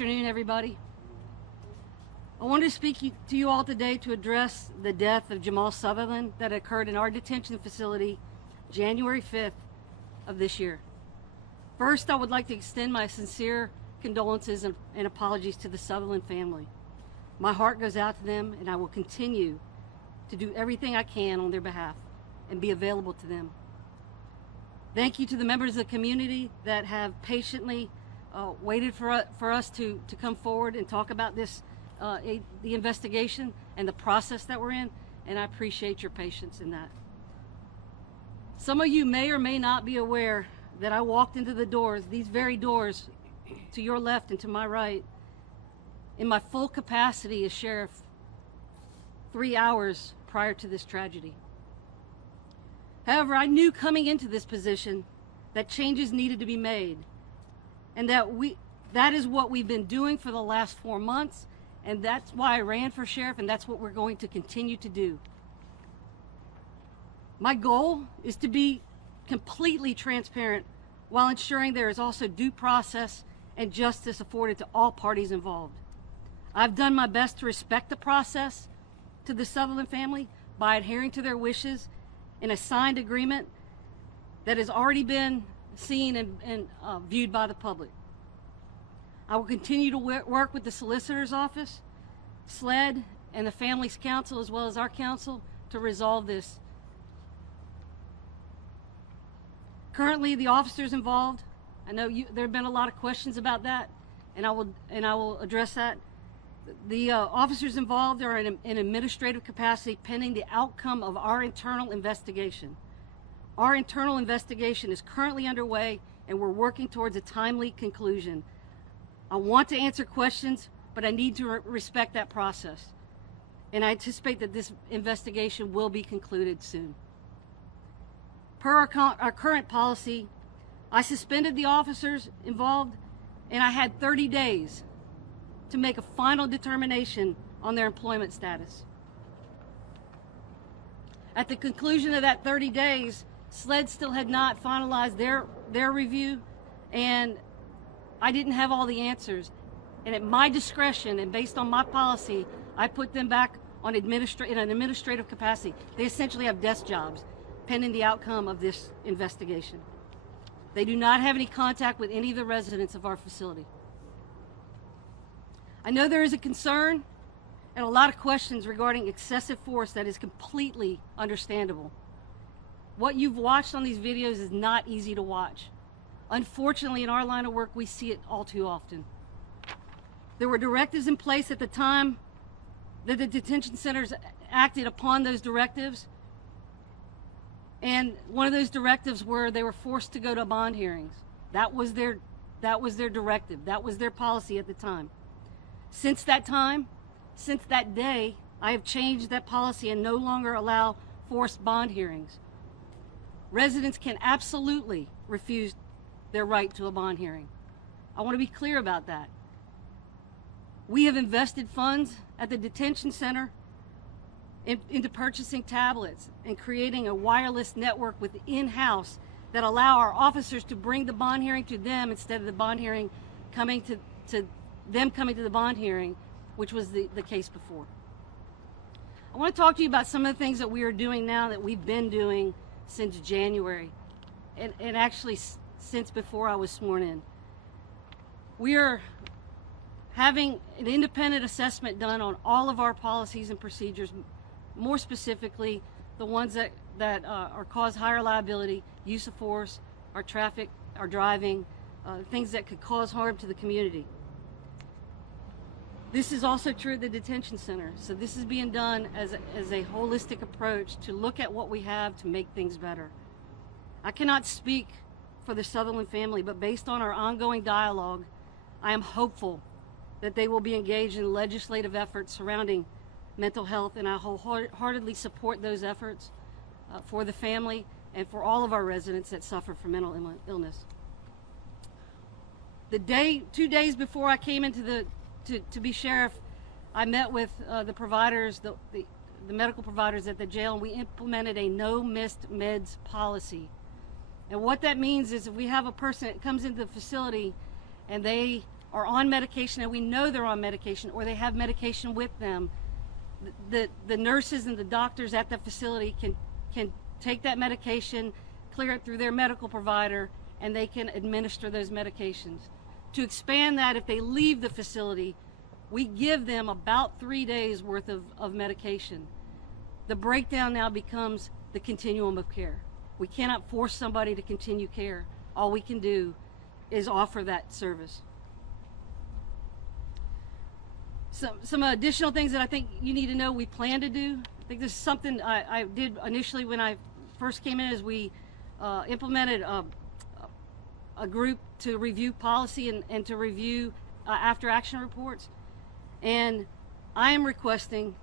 afternoon, everybody. I wanted to speak to you all today to address the death of Jamal Sutherland that occurred in our detention facility January 5th of this year. First, I would like to extend my sincere condolences and apologies to the Sutherland family. My heart goes out to them, and I will continue to do everything I can on their behalf and be available to them. Thank you to the members of the community that have patiently waited for us to come forward and talk about this, the investigation and the process that we're in, and I appreciate your patience in that. Some of you may or may not be aware that I walked into the doors, these very doors, to your left and to my right, in my full capacity as sheriff 3 hours prior to this tragedy. However, I knew coming into this position that changes needed to be made, and that is what we've been doing for the last 4 months, and that's why I ran for sheriff, and that's what we're going to continue to do. My goal is to be completely transparent while ensuring there is also due process and justice afforded to all parties involved. I've done my best to respect the process to the Sutherland family by adhering to their wishes in a signed agreement that has already been seen and viewed by the public. I will continue to work with the Solicitor's Office, SLED, and the Family's Council, as well as our council, to resolve this. Currently, the officers involved, I know there have been a lot of questions about that, and I will address that. The officers involved are in an administrative capacity pending the outcome of our internal investigation. Our internal investigation is currently underway, and we're working towards a timely conclusion. I want to answer questions, but I need to respect that process. And I anticipate that this investigation will be concluded soon. Per our current policy, I suspended the officers involved, and I had 30 days to make a final determination on their employment status. At the conclusion of that 30 days, SLED still had not finalized their review, and I didn't have all the answers. And at my discretion and based on my policy, I put them back on in an administrative capacity. They essentially have desk jobs pending the outcome of this investigation. They do not have any contact with any of the residents of our facility. I know there is a concern and a lot of questions regarding excessive force that is completely understandable. What you've watched on these videos is not easy to watch. Unfortunately, in our line of work, we see it all too often. There were directives in place at the time that the detention centers acted upon those directives, and one of those directives were they were forced to go to bond hearings. That was their directive. That was their policy at the time. Since that time, since that day, I have changed that policy and no longer allow forced bond hearings. Residents can absolutely refuse their right to a bond hearing. I want to be clear about that. We have invested funds at the detention center into purchasing tablets and creating a wireless network in-house that allow our officers to bring the bond hearing to them instead of the bond hearing coming to them coming to the bond hearing, which was the case before. I want to talk to you about some of the things that we are doing now that we've been doing since January, and actually since before I was sworn in. We are having an independent assessment done on all of our policies and procedures, more specifically the ones that cause higher liability, use of force, our traffic, our driving, things that could cause harm to the community. This is also true at the detention center. So this is being done as a holistic approach to look at what we have to make things better. I cannot speak for the Sutherland family, but based on our ongoing dialogue, I am hopeful that they will be engaged in legislative efforts surrounding mental health, and I wholeheartedly support those efforts for the family and for all of our residents that suffer from mental illness. 2 days before I came into to be sheriff, I met with the providers, the medical providers at the jail, and we implemented a no missed meds policy. And what that means is if we have a person that comes into the facility and they are on medication and we know they're on medication or they have medication with them, the nurses and the doctors at the facility can take that medication, clear it through their medical provider, and they can administer those medications. To expand that, if they leave the facility, we give them about 3 days worth of medication. The breakdown now becomes the continuum of care. We cannot force somebody to continue care. All we can do is offer that service. Some additional things that I think you need to know we plan to do. I think this is something I did initially when I first came in, is we implemented a group to review policy and to review after action reports. And I am requesting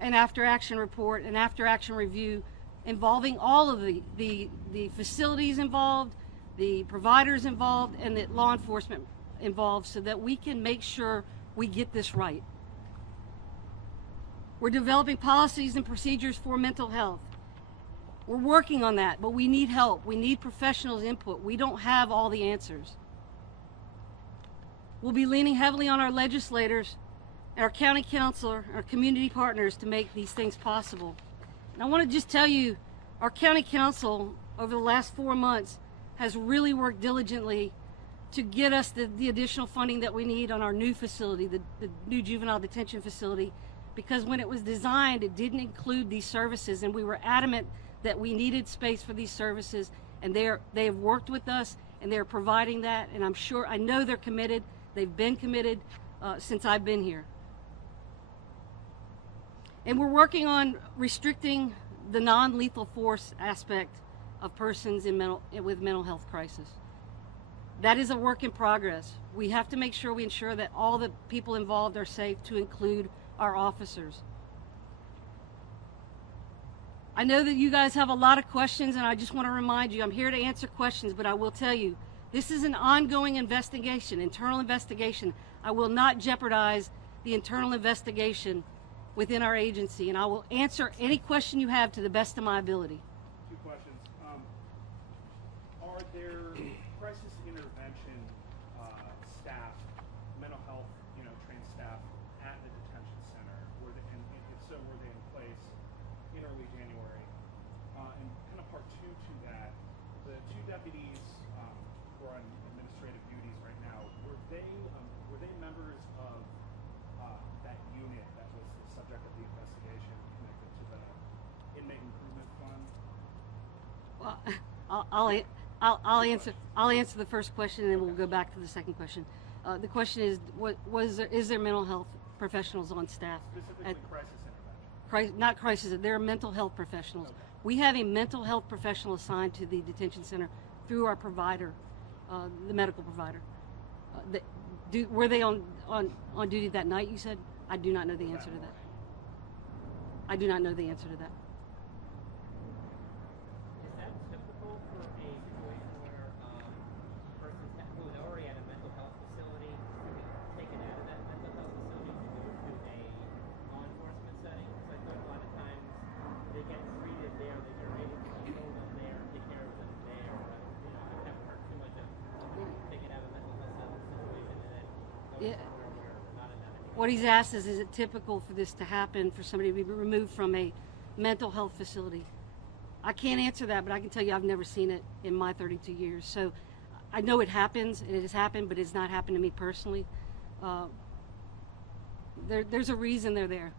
an after action report, an after action review involving all of the facilities involved, the providers involved, and the law enforcement involved, so that we can make sure we get this right. We're developing policies and procedures for mental health. We're working on that, but we need help. We need professionals' input. We don't have all the answers. We'll be leaning heavily on our legislators, our county council, our community partners to make these things possible. And I want to just tell you, our county council over the last 4 months has really worked diligently to get us the additional funding that we need on our new facility, the new juvenile detention facility, because when it was designed, it didn't include these services, and we were adamant that we needed space for these services, and they have worked with us, and they're providing that, and I know they're committed. They've been committed since I've been here. And we're working on restricting the non-lethal force aspect of persons with mental health crisis. That is a work in progress. We have to make sure we ensure that all the people involved are safe, to include our officers. I know that you guys have a lot of questions, and I just want to remind you, I'm here to answer questions, but I will tell you, this is an ongoing investigation, internal investigation. I will not jeopardize the internal investigation within our agency, and I will answer any question you have to the best of my ability. 2 questions. Are there crisis intervention staff, mental health, trained staff at the detention center? And if so, were they in place in early January? And kind of part 2 to that, the 2 deputies who are on administrative duties right now, were they members of that unit that was the subject of the investigation connected to the inmate improvement fund? Well, I'll answer the first question, and then we'll go back to the second question. The question is, is there mental health professionals on staff? Specifically crisis intervention. Not crisis. They're mental health professionals. Okay. We have a mental health professional assigned to the detention center through our provider, the medical provider. Were they on duty that night, you said? I do not know the answer to that. I do not know the answer to that. Is that typical for a situation where a person who is already at a mental health facility to be taken out of that mental health facility to go to a law enforcement setting? Because I thought a lot of times they get treated there, they get able to control them there, take care of them there. I haven't heard too much of somebody taken out of a mental health situation and then going somewhere where they're not in that anymore. What he's asked is it typical for this to happen, for somebody to be removed from a mental health facility? I can't answer that, but I can tell you I've never seen it in my 32 years. So I know it happens, and it has happened, but it's not happened to me personally. There's a reason they're there.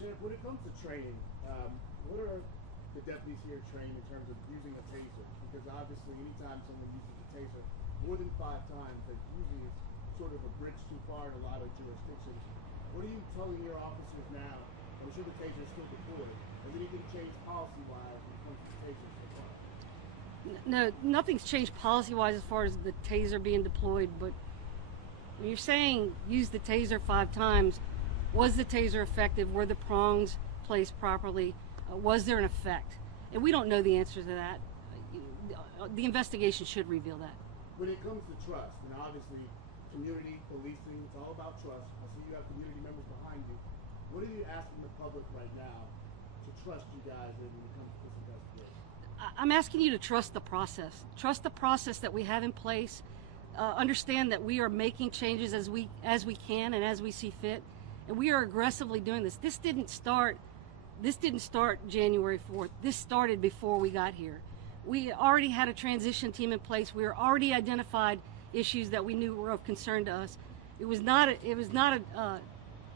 Sheriff, when it comes to training, what are the deputies here trained in terms of using a taser? Because obviously anytime someone uses a taser more than 5 times, that usually is sort of a bridge too far in a lot of jurisdictions. What are you telling your officers now? I'm sure the taser is still deployed. Has anything changed policy-wise when it comes to tasers so far? No, nothing's changed policy-wise as far as the taser being deployed, but when you're saying use the taser 5 times, was the taser effective? Were the prongs placed properly? Was there an effect? And we don't know the answer to that. The investigation should reveal that. When it comes to trust, and obviously community policing, it's all about trust. I see you have community members behind you. What are you asking the public right now to trust you guys in when it comes to this investigation? I'm asking you to trust the process. Trust the process that we have in place. understand that we are making changes as we can and as we see fit, and we are aggressively doing this. This didn't start January 4th. This started before we got here. We already had a transition team in place. We were already identified issues that we knew were of concern to us. It was not a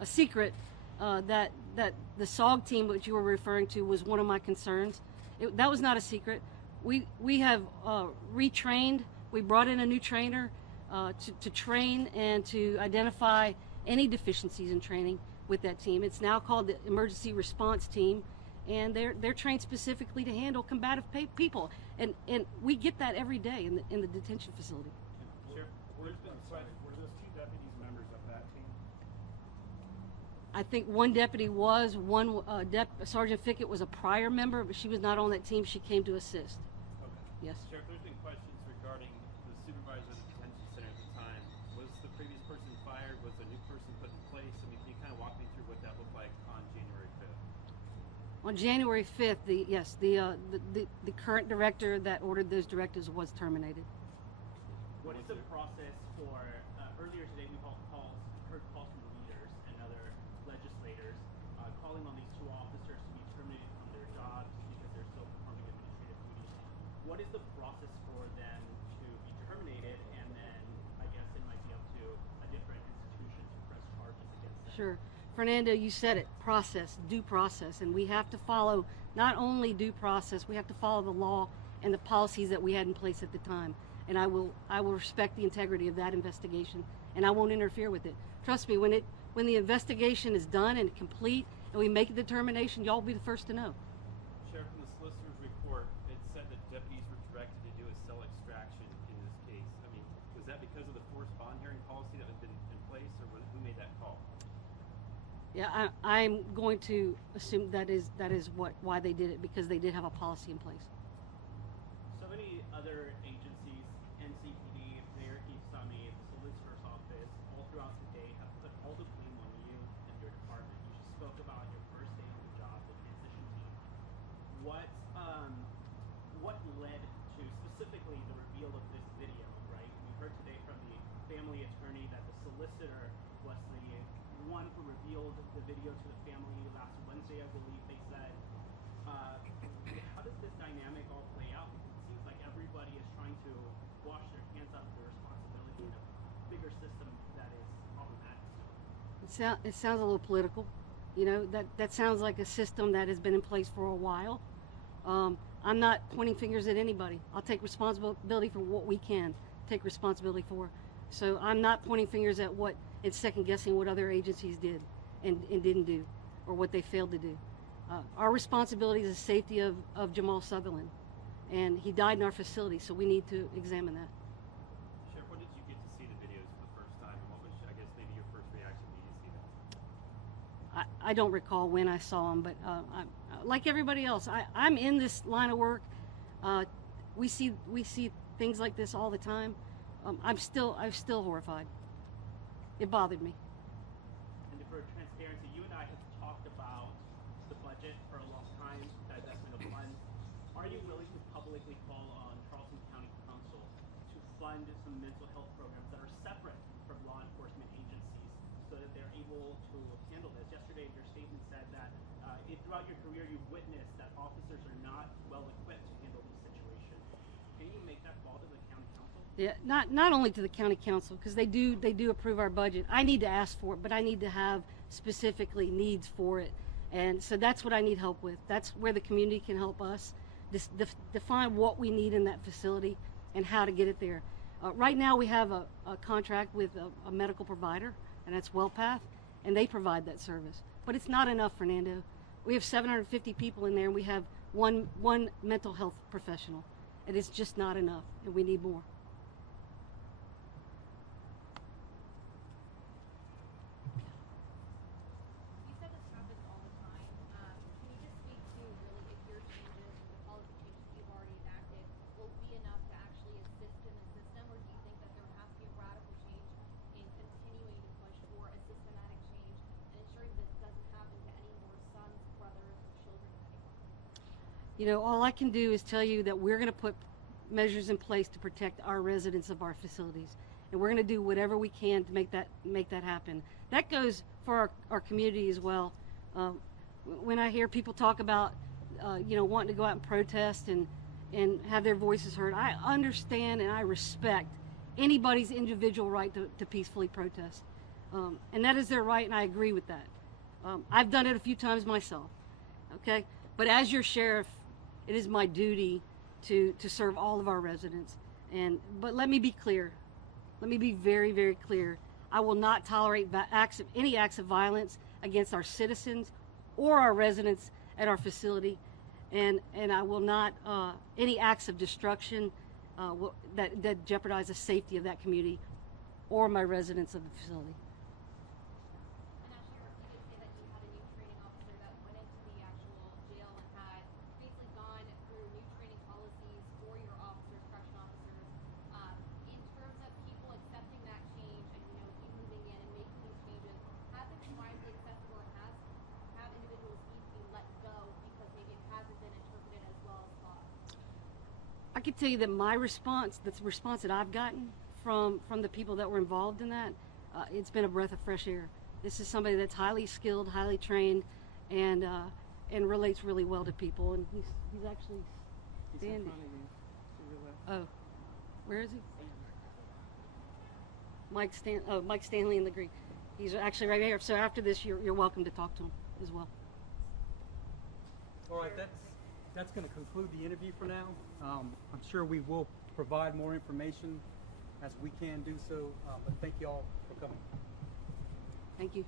secret that the SOG team, which you were referring to, was one of my concerns. That was not a secret. We have retrained. We brought in a new trainer to train and to identify any deficiencies in training with that team. It's now called the Emergency Response Team, and they're trained specifically to handle combative people. And we get that every day in the detention facility. Sure. Were those two deputies members of that team? I think one deputy was, Sergeant Fickett was a prior member, but she was not on that team. She came to assist. Okay. Yes. Sheriff, there's been questions regarding the supervisor of the detention center at the time. Was the previous person fired? Was a new person put in place? I mean, can you kind of walk me through what that looked like on January 5th? On January 5th, the current director that ordered those directives was terminated. What is the process for, earlier today we heard calls from leaders and other legislators calling on these two officers to be terminated from their jobs because they're still performing administrative duties. What is the process for them to be terminated, and then I guess it might be up to a different institution to press charges against them? Sure. Fernando, you said it, due process, and we have to follow not only due process, we have to follow the law and the policies that we had in place at the time. And I will respect the integrity of that investigation, and I won't interfere with it. Trust me, when the investigation is done and complete and we make a determination, y'all will be the first to know. Sheriff, in the solicitor's report, it said that deputies were directed to do a cell extraction in this case. I mean, was that because of the forced bond hearing policy that had been in place, or who made that call? Yeah, I'm going to assume that is why they did it, because they did have a policy in place. So many other agencies, NCPD, Mayor Kisami, the Solicitor's Office, all throughout the day have put all the blame on you and your department. You just spoke about your first day on the job, the transition team. What led to specifically the reveal of this video, right? We heard today from the family attorney that the solicitor was the one who revealed the video to the family last Wednesday, I believe they said. How does this dynamic all play out? It seems like everybody is trying to wash their hands out of their responsibility in a bigger system that is problematic. It sounds a little political. You know, that sounds like a system that has been in place for a while. I'm not pointing fingers at anybody. I'll take responsibility for what we can take responsibility for. So I'm not pointing fingers at and second guessing what other agencies did and didn't do, or what they failed to do. Our responsibility is the safety of Jamal Sutherland, and he died in our facility, so we need to examine that. Sheriff, when did you get to see the videos for the first time, and what was, I guess, maybe your first reaction when you see them? I don't recall when I saw them, but like everybody else, I'm in this line of work. We see things like this all the time. I'm still horrified. It bothered me. And for transparency, you and I have talked about the budget for a long time, the divestment of funds. Are you willing to publicly call on Charleston County Council to fund some mental health programs that are separate from law enforcement agencies so that they're able to handle this? Yesterday, your statement said that throughout your career, you've witnessed that officers are not well equipped to handle these situations. Can you make that call to the county council? Yeah, not only to the county council, because they do approve our budget. I need to ask for it, but I need to have specifically needs for it, and so that's what I need help with. That's where the community can help us define what we need in that facility and how to get it there. Right now, we have a contract with a medical provider, and that's WellPath, and they provide that service. But it's not enough, Fernando. We have 750 people in there, and we have one mental health professional, and it's just not enough, and we need more. You said this happens all the time. Can you just speak to really if your changes and the policy changes you've already enacted will be enough to actually assist in the system, or do you think that there has to be a radical change in continuing to push for a systematic change and ensuring this doesn't happen to any more sons, brothers, or children anymore? You know, all I can do is tell you that we're going to put measures in place to protect our residents of our facilities. and we're going to do whatever we can to make that happen. That goes for our community as well. When I hear people talk about wanting to go out and protest and have their voices heard, I understand and I respect anybody's individual right to peacefully protest, and that is their right, and I agree with that. I've done it a few times myself, okay? But as your sheriff, it is my duty to serve all of our residents. But let me be clear. Let me be very, very clear. I will not tolerate any acts of violence against our citizens or our residents at our facility, and I will not any acts of destruction that jeopardize the safety of that community or my residents of the facility. And now, Sheriff, you did say that you had a new training officer that went into the actual jail and had basically gone through new training policies for your officers, correction officers. In terms of people accepting that change and, you moving in and making these changes, has it been widely accepted, or have individuals need to be let go because maybe it hasn't been interpreted as well as thought? I can tell you that my response, the response that I've gotten from the people that were involved in that, it's been a breath of fresh air. This is somebody that's highly skilled, highly trained, and relates really well to people. And he's actually standing. Oh, where is he? Mike Stanley in the green. He's actually right here. So after this, you're welcome to talk to him as well. All right, that's going to conclude the interview for now. I'm sure we will provide more information as we can do so, but thank you all for coming. Thank you.